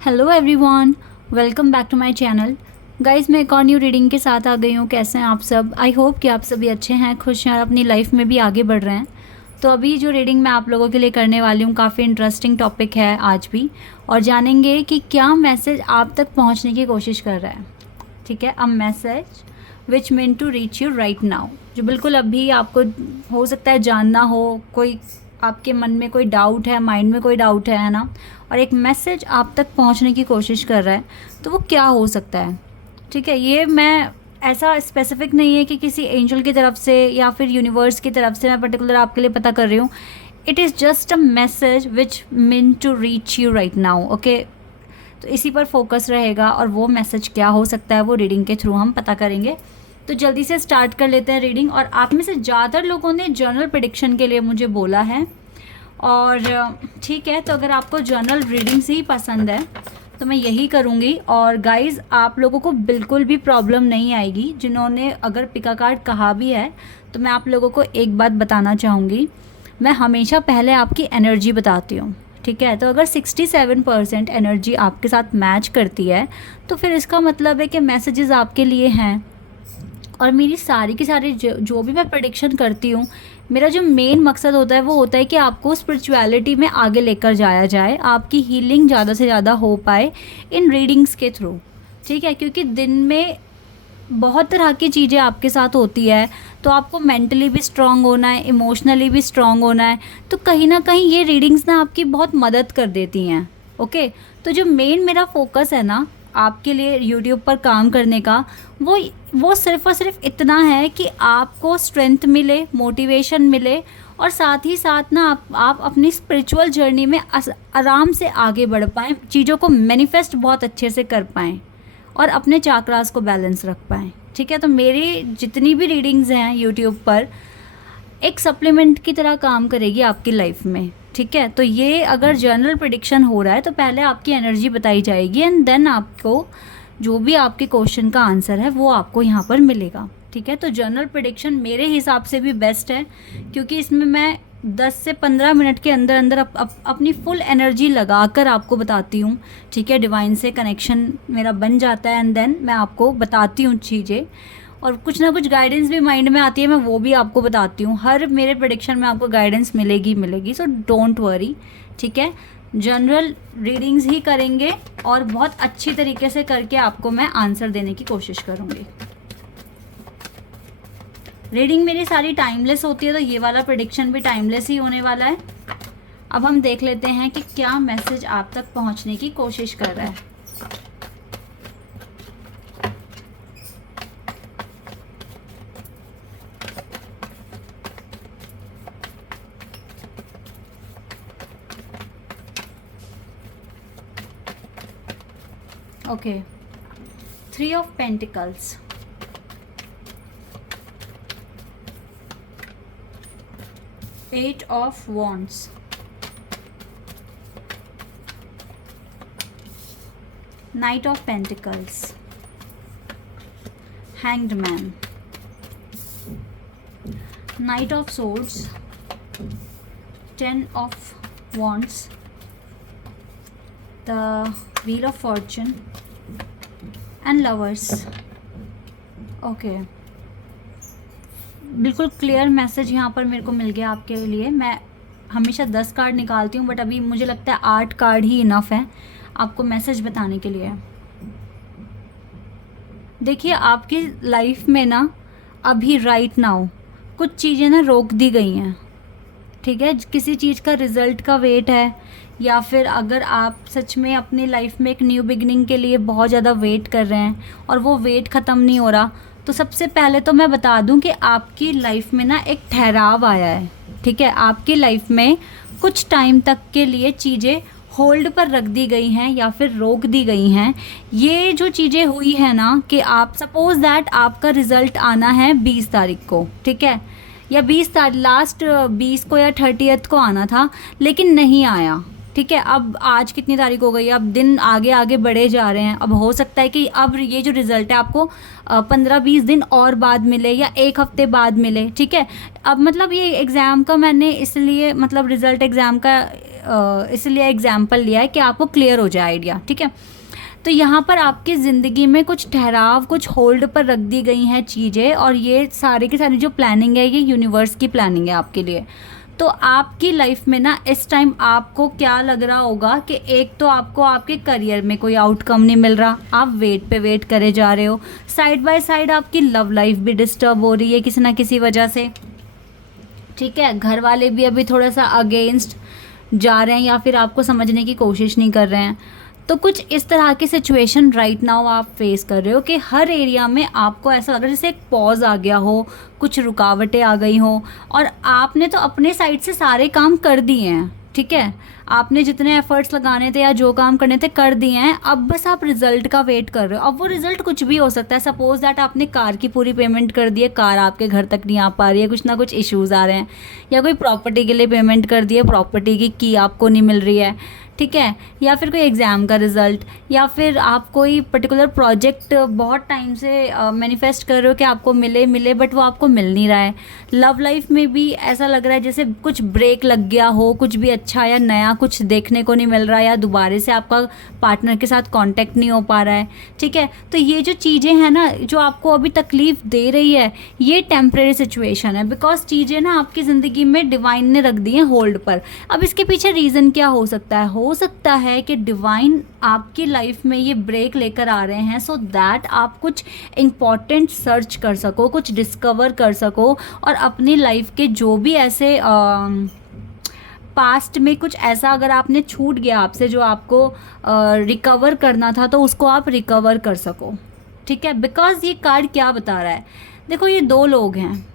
Hello everyone, welcome back to my channel. Guys, मैं एक और न्यू रीडिंग के साथ आ गई हूँ। कैसे हैं आप सब? आई होप कि आप सभी अच्छे हैं, खुश हैं और अपनी लाइफ में भी आगे बढ़ रहे हैं। तो अभी जो रीडिंग मैं आप लोगों के लिए करने वाली हूँ, काफ़ी इंटरेस्टिंग टॉपिक है आज भी, और जानेंगे कि क्या मैसेज आप तक पहुँचने की कोशिश कर रहा है। ठीक है, a message which mean to reach you right now, जो बिल्कुल अभी आपको हो सकता है जानना हो। कोई आपके मन में कोई डाउट है, माइंड में कोई डाउट है ना, और एक मैसेज आप तक पहुंचने की कोशिश कर रहा है, तो वो क्या हो सकता है। ठीक है, ये मैं ऐसा स्पेसिफिक नहीं है कि किसी एंजल की तरफ से या फिर यूनिवर्स की तरफ से मैं पर्टिकुलर आपके लिए पता कर रही हूँ। It is just a message which mean to reach you right now. Okay, तो इसी पर फोकस रहेगा, और वो मैसेज क्या हो सकता है वो रीडिंग के थ्रू हम पता करेंगे। तो जल्दी से स्टार्ट कर लेते हैं रीडिंग। और आप में से ज़्यादातर लोगों ने जर्नल प्रेडिक्शन के लिए मुझे बोला है, और ठीक है, तो अगर आपको जर्नल रीडिंग्स ही पसंद है तो मैं यही करूँगी। और गाइज़, आप लोगों को बिल्कुल भी प्रॉब्लम नहीं आएगी। जिन्होंने अगर पिका कार्ड कहा भी है तो मैं आप लोगों को एक बात बताना चाहूँगी, मैं हमेशा पहले आपकी एनर्जी बताती हूँ। ठीक है, तो अगर 67% एनर्जी आपके साथ मैच करती है तो फिर इसका मतलब है कि मैसेजेस आपके लिए हैं। और मेरी सारी की सारी जो भी मैं प्रेडिक्शन करती हूँ, मेरा जो मेन मकसद होता है वो होता है कि आपको स्पिरिचुअलिटी में आगे लेकर जाया जाए, आपकी हीलिंग ज़्यादा से ज़्यादा हो पाए इन रीडिंग्स के थ्रू। ठीक है, क्योंकि दिन में बहुत तरह की चीज़ें आपके साथ होती है, तो आपको मेंटली भी स्ट्रांग होना है, इमोशनली भी स्ट्रांग होना है। तो कहीं ना कहीं ये रीडिंग्स ना आपकी बहुत मदद कर देती हैं। ओके, तो जो मेन मेरा फोकस है ना आपके लिए यूट्यूब पर काम करने का, वो सिर्फ और सिर्फ इतना है कि आपको स्ट्रेंथ मिले, मोटिवेशन मिले, और साथ ही साथ ना आप अपनी स्पिरिचुअल जर्नी में आराम से आगे बढ़ पाएँ, चीज़ों को मैनिफेस्ट बहुत अच्छे से कर पाएँ, और अपने चाक्रास को बैलेंस रख पाएँ। ठीक है, तो मेरी जितनी भी रीडिंग्स हैं यूट्यूब पर एक सप्लीमेंट की तरह काम करेगी आपकी लाइफ में। ठीक है, तो ये अगर जर्नल प्रेडिक्शन हो रहा है तो पहले आपकी एनर्जी बताई जाएगी, एंड देन आपको जो भी आपके क्वेश्चन का आंसर है वो आपको यहाँ पर मिलेगा। ठीक है, तो जर्नल प्रेडिक्शन मेरे हिसाब से भी बेस्ट है, क्योंकि इसमें मैं 10 से 15 मिनट के अंदर अंदर अपनी फुल एनर्जी लगाकर आपको बताती हूँ। ठीक है, डिवाइन से कनेक्शन मेरा बन जाता है, एंड देन मैं आपको बताती हूँ चीज़ें, और कुछ ना कुछ गाइडेंस भी माइंड में आती है, मैं वो भी आपको बताती हूँ। हर मेरे प्रेडिक्शन में आपको गाइडेंस मिलेगी, सो डोंट वरी। ठीक है, जनरल रीडिंग्स ही करेंगे, और बहुत अच्छी तरीके से करके आपको मैं आंसर देने की कोशिश करूँगी। रीडिंग मेरी सारी टाइमलेस होती है, तो ये वाला प्रेडिक्शन भी टाइमलेस ही होने वाला है। अब हम देख लेते हैं कि क्या मैसेज आप तक पहुँचने की कोशिश कर रहा है। Okay, 3 of Pentacles, Eight of Wands, Knight of Pentacles, Hanged Man, Knight of Swords, Ten of Wands, the Wheel of Fortune, and lovers. Okay, बिल्कुल क्लियर मैसेज यहाँ पर मेरे को मिल गया आपके लिए। मैं हमेशा 10 कार्ड निकालती हूँ, बट अभी मुझे लगता है 8 कार्ड ही इनफ है आपको मैसेज बताने के लिए। देखिए, आपकी लाइफ में ना अभी राइट नाउ कुछ चीज़ें ना रोक दी गई हैं। ठीक है, किसी चीज़ का रिज़ल्ट का वेट है, या फिर अगर आप सच में अपनी लाइफ में एक न्यू बिगनिंग के लिए बहुत ज़्यादा वेट कर रहे हैं और वो वेट ख़त्म नहीं हो रहा, तो सबसे पहले तो मैं बता दूं कि आपकी लाइफ में ना एक ठहराव आया है। ठीक है, आपकी लाइफ में कुछ टाइम तक के लिए चीज़ें होल्ड पर रख दी गई हैं या फिर रोक दी गई हैं। ये जो चीज़ें हुई है ना, कि आप सपोज़ दैट आपका रिज़ल्ट आना है 20 तारीख को, ठीक है, या 20 तारीख लास्ट 20 को या 30th को आना था, लेकिन नहीं आया। ठीक है, अब आज कितनी तारीख हो गई, अब दिन आगे आगे बढ़े जा रहे हैं। अब हो सकता है कि अब ये जो रिज़ल्ट है आपको 15-20 दिन और बाद मिले, या 1 हफ्ते बाद मिले। ठीक है, अब मतलब ये एग्ज़ाम का मैंने इसलिए मतलब रिज़ल्ट एग्ज़ाम का इसलिए एग्जाम्पल लिया है कि आपको क्लियर हो जाए आइडिया, ठीक है। तो यहाँ पर आपकी ज़िंदगी में कुछ ठहराव, कुछ होल्ड पर रख दी गई हैं चीज़ें, और ये सारी की सारी जो प्लानिंग है ये यूनिवर्स की प्लानिंग है आपके लिए। तो आपकी लाइफ में ना इस टाइम आपको क्या लग रहा होगा कि एक तो आपको आपके करियर में कोई आउटकम नहीं मिल रहा, आप वेट पे वेट करे जा रहे हो, साइड बाय साइड आपकी लव लाइफ भी डिस्टर्ब हो रही है किसी ना किसी वजह से, ठीक है। घर वाले भी अभी थोड़ा सा अगेंस्ट जा रहे हैं या फिर आपको समझने की कोशिश नहीं कर रहे हैं। तो कुछ इस तरह की सिचुएशन राइट नाउ आप फेस कर रहे हो कि हर एरिया में आपको ऐसा लग रहा है जैसे एक पॉज आ गया हो, कुछ रुकावटें आ गई हो, और आपने तो अपने साइड से सारे काम कर दिए हैं, ठीक है। आपने जितने एफर्ट्स लगाने थे या जो काम करने थे कर दिए हैं, अब बस आप रिजल्ट का वेट कर रहे हो। अब वो रिजल्ट कुछ भी हो सकता है। सपोज दैट आपने कार की पूरी पेमेंट कर दी है, कार आपके घर तक नहीं आ पा रही है, कुछ ना कुछ इश्यूज़ आ रहे हैं, या कोई प्रॉपर्टी के लिए पेमेंट कर दी है, प्रॉपर्टी की आपको नहीं मिल रही है, ठीक है, या फिर कोई एग्ज़ाम का रिज़ल्ट, या फिर आप कोई पर्टिकुलर प्रोजेक्ट बहुत टाइम से मैनिफेस्ट कर रहे हो कि आपको मिले बट वो आपको मिल नहीं रहा है। लव लाइफ में भी ऐसा लग रहा है जैसे कुछ ब्रेक लग गया हो, कुछ भी अच्छा या नया कुछ देखने को नहीं मिल रहा, या दोबारा से आपका पार्टनर के साथ कांटेक्ट नहीं हो पा रहा है, ठीक है। तो ये जो चीज़ें हैं ना जो आपको अभी तकलीफ़ दे रही है, ये टेम्परेरी सिचुएशन है, बिकॉज चीज़ें ना आपकी ज़िंदगी में डिवाइन ने रख दी हैं होल्ड पर। अब इसके पीछे रीज़न क्या हो सकता है कि डिवाइन आपकी लाइफ में ये ब्रेक लेकर आ रहे हैं सो दैट आप कुछ इम्पॉर्टेंट सर्च कर सको, कुछ डिस्कवर कर सको, और अपनी लाइफ के जो भी ऐसे पास्ट में कुछ ऐसा अगर आपने छूट गया आपसे जो आपको रिकवर करना था, तो उसको आप रिकवर कर सको, ठीक है। बिकॉज ये कार्ड क्या बता रहा है, देखो ये दो लोग हैं,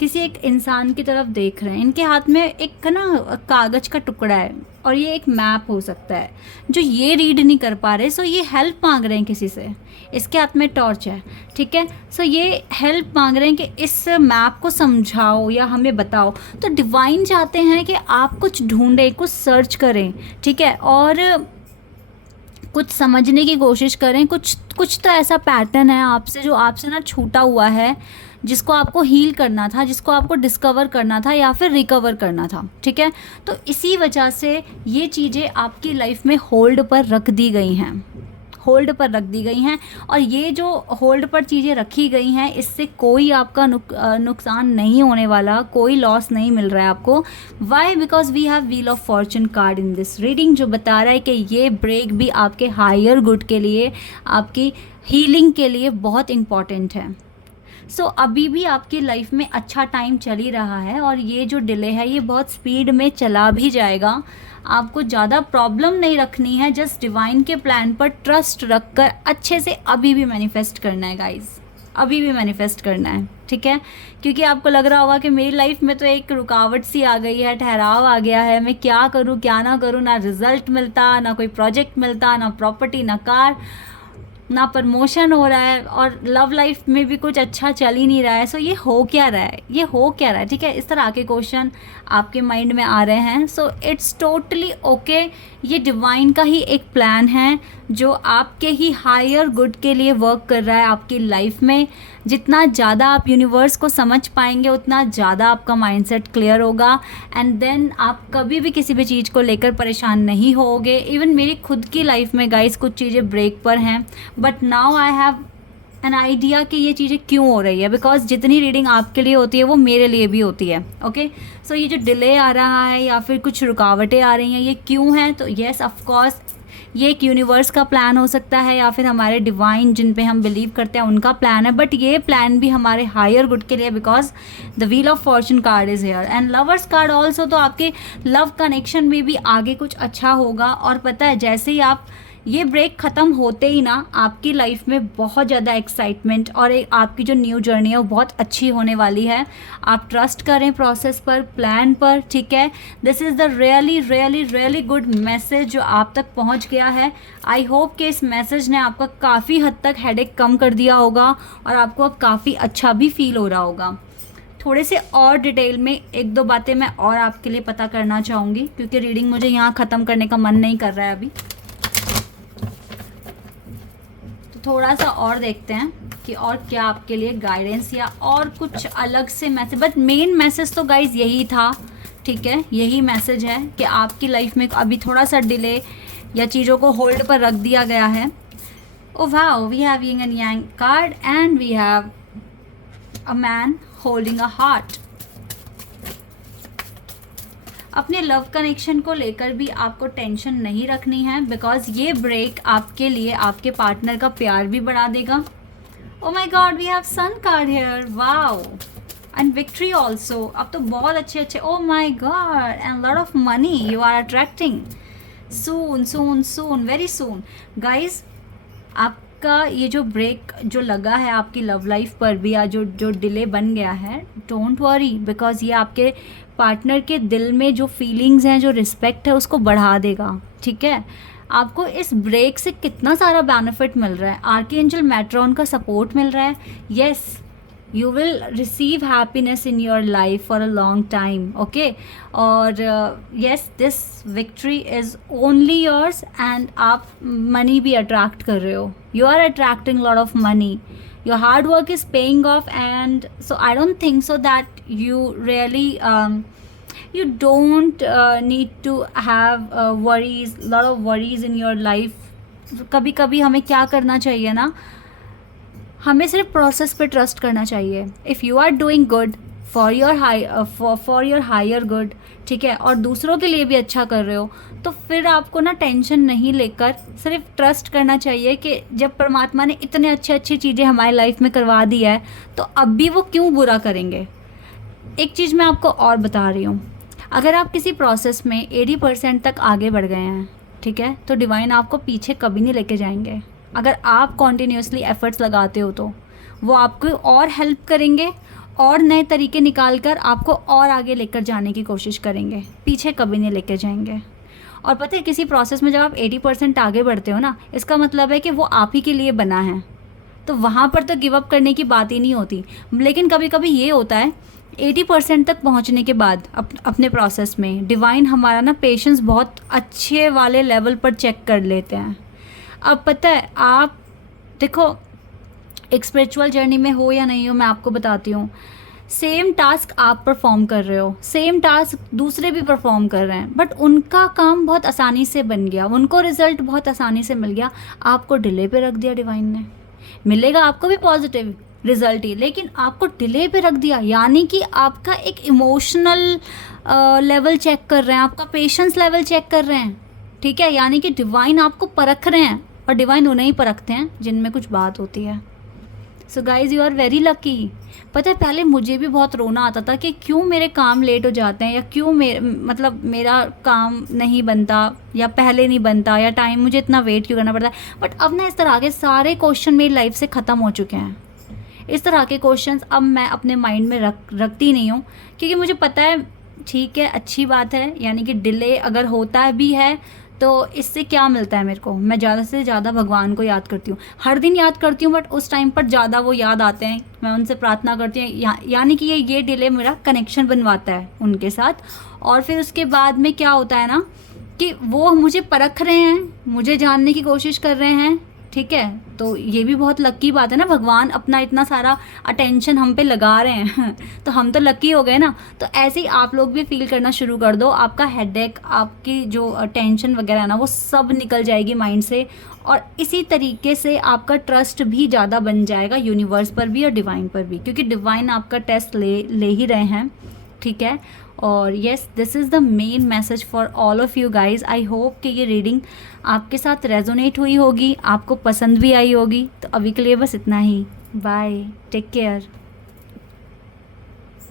किसी एक इंसान की तरफ देख रहे हैं, इनके हाथ में एक ना कागज़ का टुकड़ा है और ये एक मैप हो सकता है जो ये रीड नहीं कर पा रहे, सो ये हेल्प मांग रहे हैं किसी से। इसके हाथ में टॉर्च है, ठीक है, सो ये हेल्प मांग रहे हैं कि इस मैप को समझाओ या हमें बताओ। तो डिवाइन चाहते हैं कि आप कुछ ढूंढें, कुछ सर्च करें, ठीक है, और कुछ समझने की कोशिश करें। कुछ तो ऐसा पैटर्न है आपसे जो आपसे ना छूटा हुआ है, जिसको आपको हील करना था, जिसको आपको डिस्कवर करना था या फिर रिकवर करना था, ठीक है। तो इसी वजह से ये चीज़ें आपकी लाइफ में होल्ड पर रख दी गई हैं, और ये जो होल्ड पर चीज़ें रखी गई हैं इससे कोई आपका नुकसान नहीं होने वाला, कोई लॉस नहीं मिल रहा है आपको। Why? Because we have wheel of fortune card in this reading, जो बता रहा है कि ये ब्रेक भी आपके हायर गुड के लिए, आपकी हीलिंग के लिए बहुत इम्पॉर्टेंट है। सो अभी भी आपकी लाइफ में अच्छा टाइम चल ही रहा है, और ये जो डिले है ये बहुत स्पीड में चला भी जाएगा। आपको ज़्यादा प्रॉब्लम नहीं रखनी है, जस्ट डिवाइन के प्लान पर ट्रस्ट रखकर अच्छे से अभी भी मैनिफेस्ट करना है गाइस, अभी भी मैनिफेस्ट करना है, ठीक है। क्योंकि आपको लग रहा होगा कि मेरी लाइफ में तो एक रुकावट सी आ गई है, ठहराव आ गया है, मैं क्या करूँ क्या ना करूँ, ना रिजल्ट मिलता, ना कोई प्रोजेक्ट मिलता, ना प्रॉपर्टी, ना कार, ना प्रमोशन हो रहा है, और लव लाइफ में भी कुछ अच्छा चल ही नहीं रहा है। सो ये हो क्या रहा है, ठीक है। इस तरह के क्वेश्चन आपके माइंड में आ रहे हैं। सो इट्स टोटली ओके, ये डिवाइन का ही एक प्लान है जो आपके ही हायर गुड के लिए वर्क कर रहा है आपकी लाइफ में। जितना ज़्यादा आप यूनिवर्स को समझ पाएंगे उतना ज़्यादा आपका माइंडसेट क्लियर होगा, एंड देन आप कभी भी किसी भी चीज़ को लेकर परेशान नहीं होगे। इवन मेरी खुद की लाइफ में गाइस कुछ चीज़ें ब्रेक पर हैं, but now I have an idea कि ये चीज़ें क्यों हो रही है, बिकॉज जितनी रीडिंग आपके लिए होती है वो मेरे लिए भी होती है, ओके। सो ये जो डिले आ रहा है या फिर कुछ रुकावटें आ रही हैं, ये क्यों हैं? तो येस ऑफकोर्स ये एक यूनिवर्स का प्लान हो सकता है, या फिर हमारे डिवाइन जिन पे हम बिलीव करते हैं उनका प्लान है, बट ये प्लान भी हमारे हायर गुड के लिए, because the wheel of fortune card is here and lovers card also. तो आपके लव कनेक्शन में भी आगे कुछ अच्छा होगा, और पता है जैसे ही आप ये ब्रेक ख़त्म होते ही ना आपकी लाइफ में बहुत ज़्यादा एक्साइटमेंट और आपकी जो न्यू जर्नी है वो बहुत अच्छी होने वाली है। आप ट्रस्ट करें प्रोसेस पर, प्लान पर, ठीक है। This is the really good message जो आप तक पहुंच गया है। आई होप कि इस मैसेज ने आपका काफ़ी हद तक हेडेक कम कर दिया होगा और आपको अब काफ़ी अच्छा भी फील हो रहा होगा। थोड़े से और डिटेल में एक दो बातें मैं और आपके लिए पता करना चाहूँगी, क्योंकि रीडिंग मुझे यहाँ ख़त्म करने का मन नहीं कर रहा है अभी। थोड़ा सा और देखते हैं कि और क्या आपके लिए गाइडेंस या और कुछ अलग से मैसेज, बट मेन मैसेज तो गाइज यही था ठीक है, यही मैसेज है कि आपकी लाइफ में अभी थोड़ा सा डिले या चीज़ों को होल्ड पर रख दिया गया है। Oh wow, we have yin and yang card and we have a man holding a heart. अपने लव कनेक्शन को लेकर भी आपको टेंशन नहीं रखनी है, बिकॉज ये ब्रेक आपके लिए आपके पार्टनर का प्यार भी बढ़ा देगा। Oh my god, we have sun card here, wow, and victory also. अब तो बहुत अच्छे अच्छे, oh my god, and lot of money you are attracting soon soon soon, very soon. Guys, आपका ये जो ब्रेक जो लगा है आपकी लव लाइफ पर भी, या जो डिले बन गया है, डोंट वरी, बिकॉज ये आपके पार्टनर के दिल में जो फीलिंग्स हैं, जो रिस्पेक्ट है, उसको बढ़ा देगा। ठीक है, आपको इस ब्रेक से कितना सारा बेनिफिट मिल रहा है। आर्कएंजल मेट्रॉन का सपोर्ट मिल रहा है। Yes, you will receive happiness in your life for a long time, okay. और yes, this victory is only yours, and आप मनी भी अट्रैक्ट कर रहे हो। You are attracting lot of money, your hard work is paying off, and so I don't think so that you really you don't need to have worries, lot of worries in your life। कभी कभी हमें क्या करना चाहिए ना, हमें सिर्फ process पे ट्रस्ट करना चाहिए। If you are doing good for your higher good, ठीक है, और दूसरों के लिए भी अच्छा कर रहे हो, तो फिर आपको ना टेंशन नहीं लेकर सिर्फ ट्रस्ट करना चाहिए कि जब परमात्मा ने इतने अच्छी चीज़ें हमारी लाइफ में करवा दी है, तो अब भी वो क्यों बुरा करेंगे। एक चीज़ मैं आपको और बता रही हूँ, अगर आप किसी प्रोसेस में 80% तक आगे बढ़ गए हैं, ठीक है, तो डिवाइन आपको पीछे कभी नहीं लेके जाएंगे। अगर आप कॉन्टिन्यूसली एफर्ट्स लगाते हो तो वो आपको और हेल्प करेंगे और नए तरीके निकाल कर आपको और आगे लेकर जाने की कोशिश करेंगे, पीछे कभी नहीं लेके जाएंगे। और पता है, किसी प्रोसेस में जब आप 80% आगे बढ़ते हो ना, इसका मतलब है कि वो आप ही के लिए बना है, तो वहाँ पर तो गिव अप करने की बात ही नहीं होती। लेकिन कभी कभी ये होता है, 80% तक पहुँचने के बाद अपने प्रोसेस में डिवाइन हमारा ना पेशेंस बहुत अच्छे वाले लेवल पर चेक कर लेते हैं। अब पता है, आप देखो, एक स्पिरिचुअल जर्नी में हो या नहीं हो, मैं आपको बताती हूँ, सेम टास्क आप परफॉर्म कर रहे हो, सेम टास्क दूसरे भी परफॉर्म कर रहे हैं, बट उनका काम बहुत आसानी से बन गया, उनको रिजल्ट बहुत आसानी से मिल गया, आपको डिले पे रख दिया डिवाइन ने। मिलेगा आपको भी पॉजिटिव रिजल्ट ही, लेकिन आपको डिले पे रख दिया, यानी कि आपका एक इमोशनल लेवल चेक कर रहे हैं, आपका पेशेंस लेवल चेक कर रहे हैं, ठीक है, यानी कि डिवाइन आपको परख रहे हैं, और डिवाइन उन्हें ही परखते हैं जिनमें कुछ बात होती है। So guys, you are very lucky. पता है, पहले मुझे भी बहुत रोना आता था कि क्यों मेरे काम लेट हो जाते हैं, या क्यों मेरा काम नहीं बनता, या पहले नहीं बनता, या टाइम मुझे इतना वेट क्यों करना पड़ता है। बट अब ना इस तरह के सारे क्वेश्चन मेरी लाइफ से ख़त्म हो चुके हैं। इस तरह के क्वेश्चंस अब मैं अपने माइंड में रखती नहीं हूँ, क्योंकि मुझे पता है, ठीक है, अच्छी बात है, यानी कि डिले अगर होता भी है तो इससे क्या मिलता है मेरे को। मैं ज़्यादा से ज़्यादा भगवान को याद करती हूँ, हर दिन याद करती हूँ, बट उस टाइम पर ज़्यादा वो याद आते हैं, मैं उनसे प्रार्थना करती हूँ, यानी कि ये डिले मेरा कनेक्शन बनवाता है उनके साथ। और फिर उसके बाद में क्या होता है ना, कि वो मुझे परख रहे हैं, मुझे जानने की कोशिश कर रहे हैं, ठीक है, तो ये भी बहुत लकी बात है ना, भगवान अपना इतना सारा अटेंशन हम पे लगा रहे हैं तो हम तो लकी हो गए ना। तो ऐसे ही आप लोग भी फील करना शुरू कर दो, आपका हेडेक, आपकी जो टेंशन वगैरह है ना, वो सब निकल जाएगी माइंड से, और इसी तरीके से आपका ट्रस्ट भी ज़्यादा बन जाएगा यूनिवर्स पर भी और डिवाइन पर भी, क्योंकि डिवाइन आपका टेस्ट ले ही रहे हैं, ठीक है। और yes, this is the main message for all of you guys. I hope कि ये रीडिंग आपके साथ रेजोनेट हुई होगी, आपको पसंद भी आई होगी। तो अभी के लिए बस इतना ही, बाय, टेक केयर।